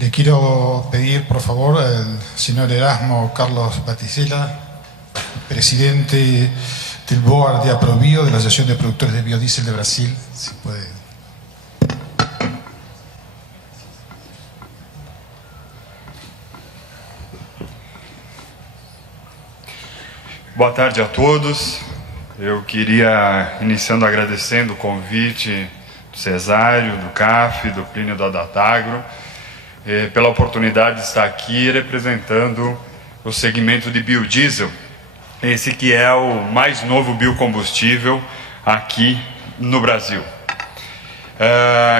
Le quiero pedir, por favor, al señor Erasmo Carlos Baticela, presidente del Board de Aprobio de la Asociación de Productores de Biodiesel de Brasil, si puede. Boa tarde a todos. Eu queria, iniciando agradecendo o convite do Cesário, do CAF, do Plínio da Datagro, pela oportunidade de estar aqui representando o segmento de biodiesel, esse que é o mais novo biocombustível aqui no Brasil.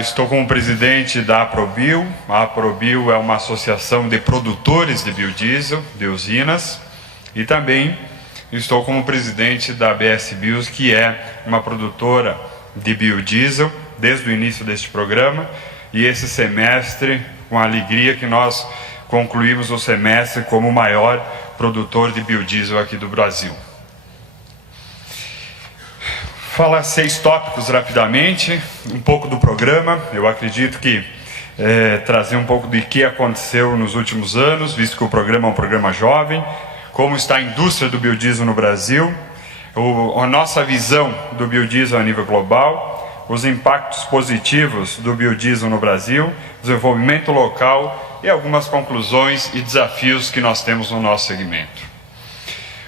Estou como presidente da Aprobio. A Aprobio é uma associação de produtores de biodiesel, de usinas, e também estou como presidente da BS Bios, que é uma produtora de biodiesel desde o início deste programa, e esse semestre, com a alegria que nós concluímos o semestre como o maior produtor de biodiesel aqui do Brasil. Falar 6 tópicos rapidamente, um pouco do programa. Eu acredito que trazer um pouco do que aconteceu nos últimos anos, visto que o programa é um programa jovem, como está a indústria do biodiesel no Brasil, a nossa visão do biodiesel a nível global, os impactos positivos do biodiesel no Brasil, desenvolvimento local e algumas conclusões e desafios que nós temos no nosso segmento.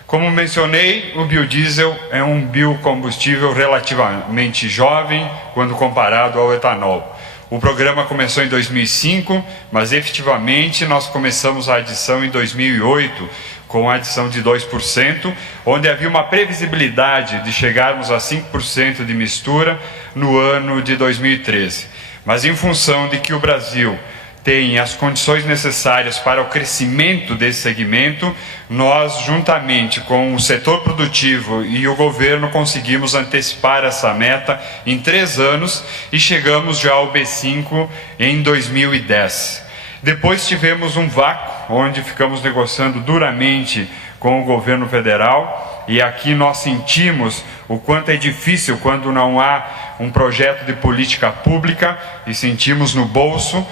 Como mencionei, o biodiesel é um biocombustível relativamente jovem quando comparado ao etanol. O programa começou em 2005, mas efetivamente nós começamos a adição em 2008, com a adição de 2%, onde havia uma previsibilidade de chegarmos a 5% de mistura no ano de 2013. Mas em função de que o Brasil tem as condições necessárias para o crescimento desse segmento, nós, juntamente com o setor produtivo e o governo, conseguimos antecipar essa meta em 3 anos e chegamos já ao B5 em 2010. Depois tivemos um vácuo, onde ficamos negociando duramente com o governo federal, e aqui nós sentimos o quanto é difícil quando não há um projeto de política pública, e sentimos no bolso,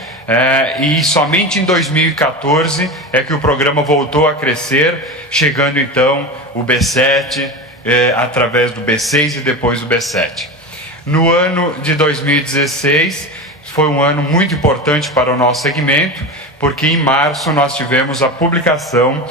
e somente em 2014 é que o programa voltou a crescer, chegando então o B7, através do B6 e depois do B7. No ano de 2016, foi um ano muito importante para o nosso segmento, porque em março nós tivemos a publicação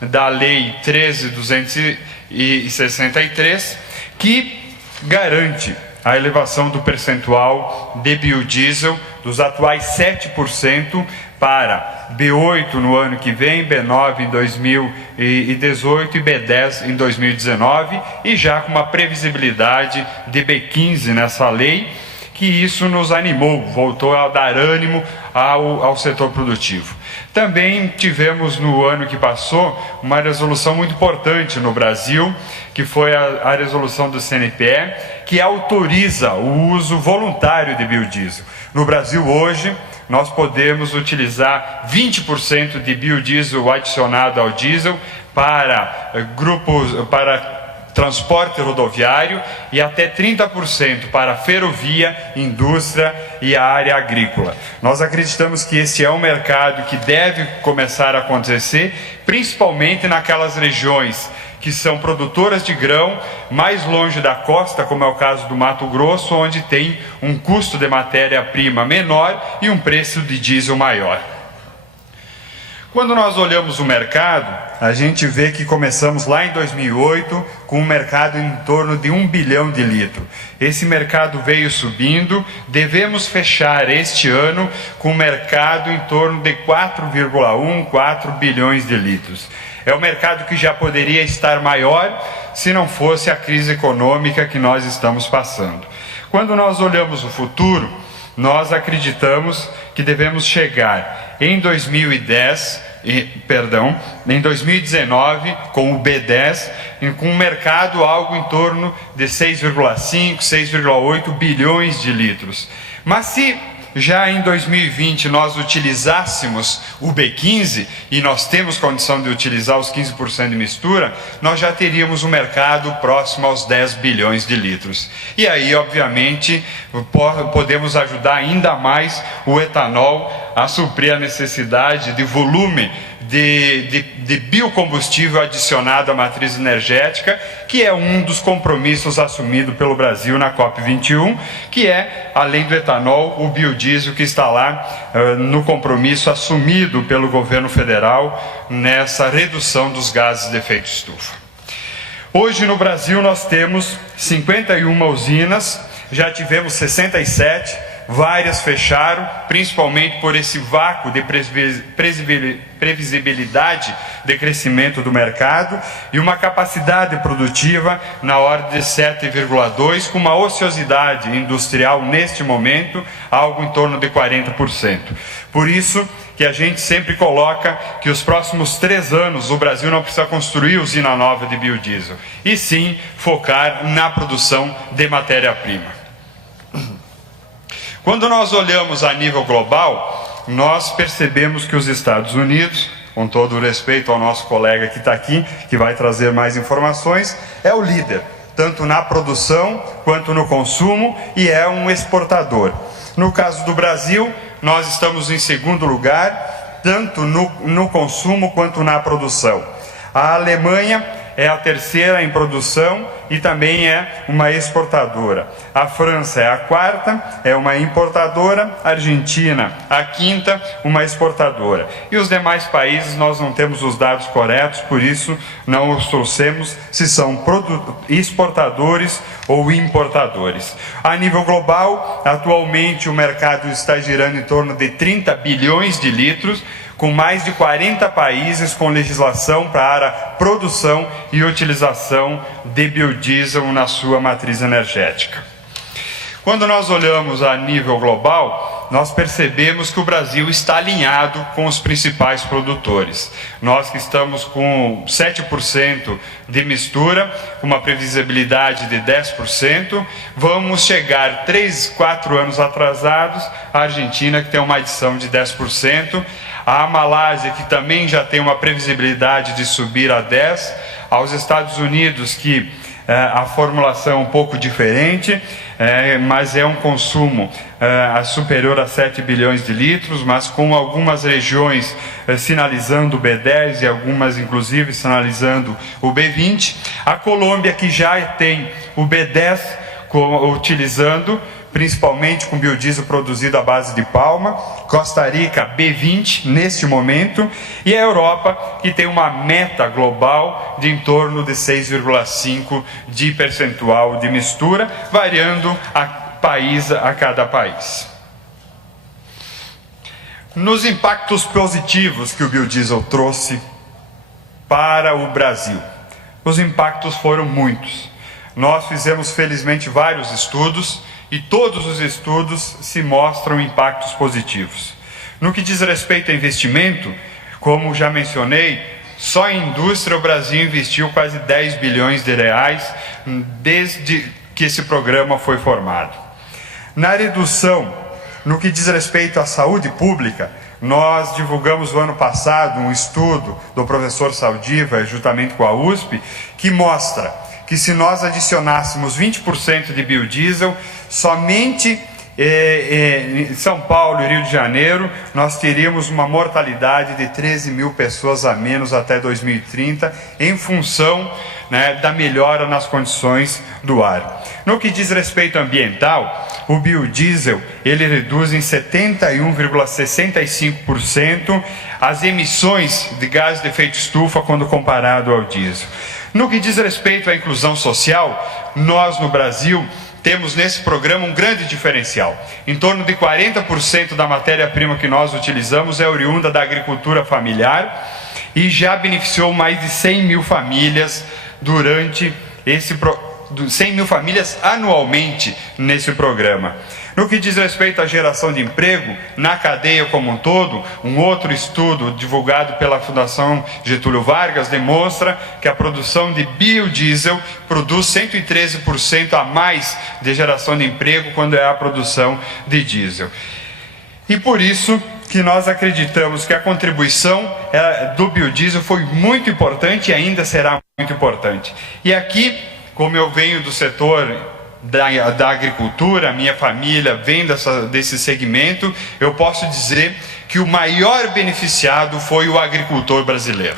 da Lei 13.263, que garante a elevação do percentual de biodiesel dos atuais 7% para B8 no ano que vem, B9 em 2018 e B10 em 2019, e já com uma previsibilidade de B15 nessa lei, que isso nos animou, voltou a dar ânimo ao setor produtivo. Também tivemos no ano que passou uma resolução muito importante no Brasil, que foi a resolução do CNPE, que autoriza o uso voluntário de biodiesel. No Brasil hoje, nós podemos utilizar 20% de biodiesel adicionado ao diesel para transporte rodoviário e até 30% para ferrovia, indústria e a área agrícola. Nós acreditamos que esse é um mercado que deve começar a acontecer, principalmente naquelas regiões que são produtoras de grão, mais longe da costa, como é o caso do Mato Grosso, onde tem um custo de matéria-prima menor e um preço de diesel maior. Quando nós olhamos o mercado, a gente vê que começamos lá em 2008 com um mercado em torno de 1 bilhão de litros. Esse mercado veio subindo, devemos fechar este ano com um mercado em torno de 4 bilhões de litros. É um mercado que já poderia estar maior se não fosse a crise econômica que nós estamos passando. Quando nós olhamos o futuro, nós acreditamos que devemos chegar em 2019 com o B10, com um mercado algo em torno de 6,5, 6,8 bilhões de litros. Mas se já em 2020 nós utilizássemos o B15, e nós temos condição de utilizar os 15% de mistura, nós já teríamos um mercado próximo aos 10 bilhões de litros. E aí, obviamente, podemos ajudar ainda mais o etanol a suprir a necessidade de volume de biocombustível adicionado à matriz energética, que é um dos compromissos assumidos pelo Brasil na COP21, que é, além do etanol, o biodiesel, que está lá no compromisso assumido pelo governo federal nessa redução dos gases de efeito estufa. Hoje no Brasil nós temos 51 usinas, já tivemos 67, várias fecharam, principalmente por esse vácuo de previsibilidade de crescimento do mercado e uma capacidade produtiva na ordem de 7,2, com uma ociosidade industrial neste momento, algo em torno de 40%. Por isso que a gente sempre coloca que os próximos 3 anos o Brasil não precisa construir usina nova de biodiesel, e sim focar na produção de matéria-prima. Quando nós olhamos a nível global, nós percebemos que os Estados Unidos, com todo o respeito ao nosso colega que está aqui, que vai trazer mais informações, é o líder, tanto na produção quanto no consumo, e é um exportador. No caso do Brasil, nós estamos em segundo lugar, tanto no consumo quanto na produção. A Alemanha é a terceira em produção e também é uma exportadora. A França é a quarta, é uma importadora. A Argentina, a quinta, uma exportadora. E os demais países nós não temos os dados corretos, por isso não os trouxemos se são exportadores ou importadores. A nível global, atualmente o mercado está girando em torno de 30 bilhões de litros, com mais de 40 países com legislação para a produção e utilização de biodiesel na sua matriz energética. Quando nós olhamos a nível global, nós percebemos que o Brasil está alinhado com os principais produtores. Nós que estamos com 7% de mistura, com uma previsibilidade de 10%, vamos chegar 3, 4 anos atrasados, a Argentina, que tem uma adição de 10%, a Malásia, que também já tem uma previsibilidade de subir a 10%, aos Estados Unidos, que a formulação é um pouco diferente, mas é um consumo superior a 7 bilhões de litros, mas com algumas regiões sinalizando o B10 e algumas inclusive sinalizando o B20. A Colômbia, que já tem o B10 utilizando, principalmente com biodiesel produzido à base de palma. Costa Rica, B20 neste momento, e a Europa, que tem uma meta global de em torno de 6,5% de percentual de mistura, variando a cada país. Nos impactos positivos que o biodiesel trouxe para o Brasil, os impactos foram muitos. Nós fizemos felizmente vários estudos, e todos os estudos se mostram impactos positivos. No que diz respeito a investimento, como já mencionei, só em indústria o Brasil investiu quase 10 bilhões de reais desde que esse programa foi formado. Na redução, no que diz respeito à saúde pública, nós divulgamos no ano passado um estudo do professor Saldiva, juntamente com a USP, que mostra que se nós adicionássemos 20% de biodiesel, somente em São Paulo e Rio de Janeiro, nós teríamos uma mortalidade de 13 mil pessoas a menos até 2030, em função da melhora nas condições do ar. No que diz respeito ambiental, o biodiesel ele reduz em 71,65% as emissões de gases de efeito estufa quando comparado ao diesel. No que diz respeito à inclusão social, nós no Brasil temos nesse programa um grande diferencial. Em torno de 40% da matéria-prima que nós utilizamos é oriunda da agricultura familiar e já beneficiou mais de 100 mil famílias durante 100 mil famílias anualmente nesse programa. No que diz respeito à geração de emprego, na cadeia como um todo, um outro estudo divulgado pela Fundação Getúlio Vargas demonstra que a produção de biodiesel produz 113% a mais de geração de emprego quando é a produção de diesel. E por isso que nós acreditamos que a contribuição do biodiesel foi muito importante e ainda será muito importante. E aqui, como eu venho do setor da agricultura, a minha família vem desse segmento, eu posso dizer que o maior beneficiado foi o agricultor brasileiro.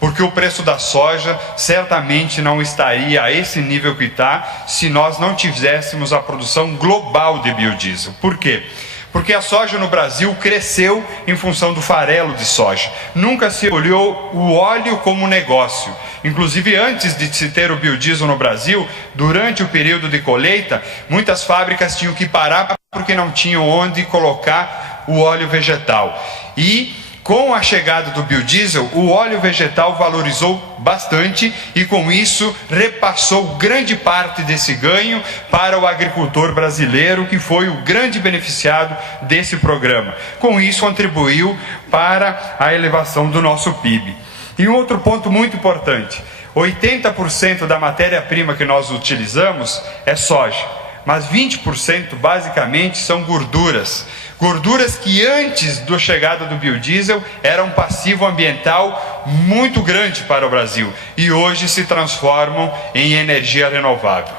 Porque o preço da soja certamente não estaria a esse nível que está se nós não tivéssemos a produção global de biodiesel. Por quê? Porque a soja no Brasil cresceu em função do farelo de soja. Nunca se olhou o óleo como negócio. Inclusive, antes de se ter o biodiesel no Brasil, durante o período de colheita, muitas fábricas tinham que parar porque não tinham onde colocar o óleo vegetal. E com a chegada do biodiesel, o óleo vegetal valorizou bastante e com isso repassou grande parte desse ganho para o agricultor brasileiro, que foi o grande beneficiado desse programa. Com isso contribuiu para a elevação do nosso PIB. E um outro ponto muito importante, 80% da matéria-prima que nós utilizamos é soja, mas 20% basicamente são gorduras. Gorduras que antes da chegada do biodiesel eram um passivo ambiental muito grande para o Brasil e hoje se transformam em energia renovável.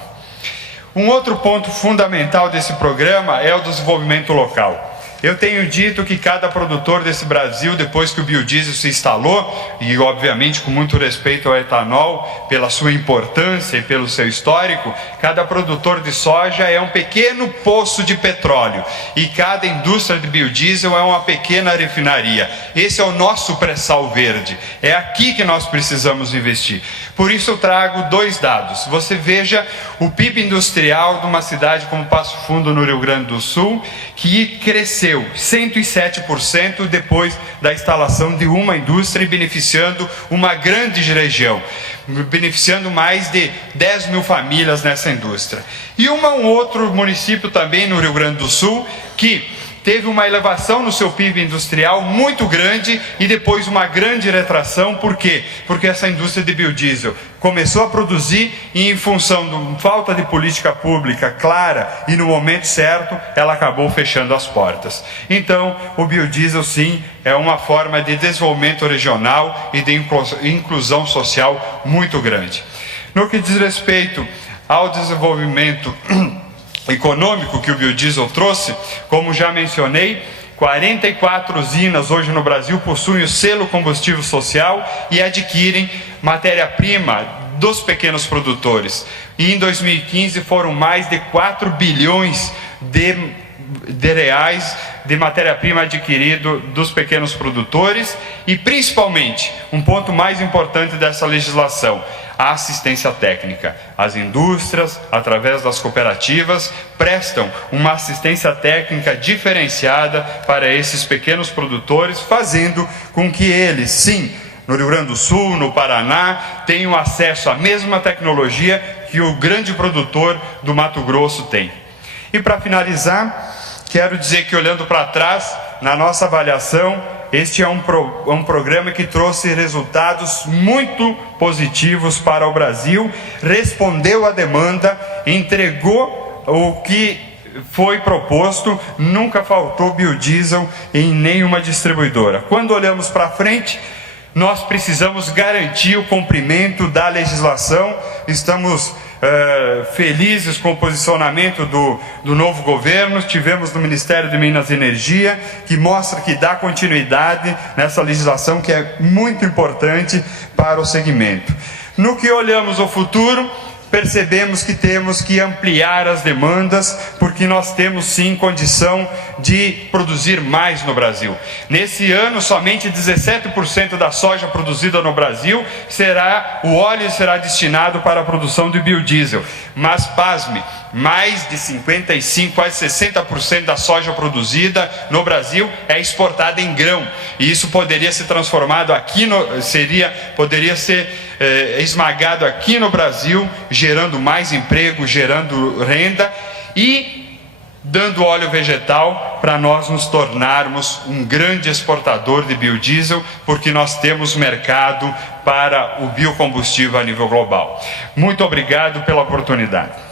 Um outro ponto fundamental desse programa é o desenvolvimento local. Eu tenho dito que cada produtor desse Brasil, depois que o biodiesel se instalou, e obviamente com muito respeito ao etanol, pela sua importância e pelo seu histórico, cada produtor de soja é um pequeno poço de petróleo e cada indústria de biodiesel é uma pequena refinaria. Esse é o nosso pré-sal verde, é aqui que nós precisamos investir. Por isso eu trago dois dados. Você veja o PIB industrial de uma cidade como Passo Fundo, no Rio Grande do Sul, que cresceu 107% depois da instalação de uma indústria e beneficiando uma grande região, beneficiando mais de 10 mil famílias nessa indústria. E um outro município também no Rio Grande do Sul que teve uma elevação no seu PIB industrial muito grande e depois uma grande retração. Por quê? Porque essa indústria de biodiesel começou a produzir e em função de falta de política pública clara e no momento certo, ela acabou fechando as portas. Então, o biodiesel sim é uma forma de desenvolvimento regional e de inclusão social muito grande. No que diz respeito ao desenvolvimento econômico que o biodiesel trouxe, como já mencionei, 44 usinas hoje no Brasil possuem o selo combustível social e adquirem matéria-prima dos pequenos produtores. E em 2015 foram mais de 4 bilhões de reais de matéria-prima adquirido dos pequenos produtores e principalmente, um ponto mais importante dessa legislação, a assistência técnica. As indústrias, através das cooperativas, prestam uma assistência técnica diferenciada para esses pequenos produtores, fazendo com que eles, sim, no Rio Grande do Sul, no Paraná, tenham acesso à mesma tecnologia que o grande produtor do Mato Grosso tem. E para finalizar, quero dizer que olhando para trás, na nossa avaliação, este é um programa que trouxe resultados muito positivos para o Brasil, respondeu à demanda, entregou o que foi proposto, nunca faltou biodiesel em nenhuma distribuidora. Quando olhamos para frente, nós precisamos garantir o cumprimento da legislação. Estamos felizes com o posicionamento do novo governo. Tivemos no Ministério de Minas e Energia, que mostra que dá continuidade nessa legislação que é muito importante para o segmento. No que olhamos o futuro, percebemos que temos que ampliar as demandas, porque nós temos sim condição de produzir mais no Brasil. Nesse ano, somente 17% da soja produzida no Brasil o óleo será destinado para a produção de biodiesel. Mas, pasme, mais de 55%, quase 60% da soja produzida no Brasil é exportada em grão. E isso poderia ser transformado aqui, poderia ser esmagado aqui no Brasil, gerando mais emprego, gerando renda e dando óleo vegetal para nós nos tornarmos um grande exportador de biodiesel, porque nós temos mercado para o biocombustível a nível global. Muito obrigado pela oportunidade.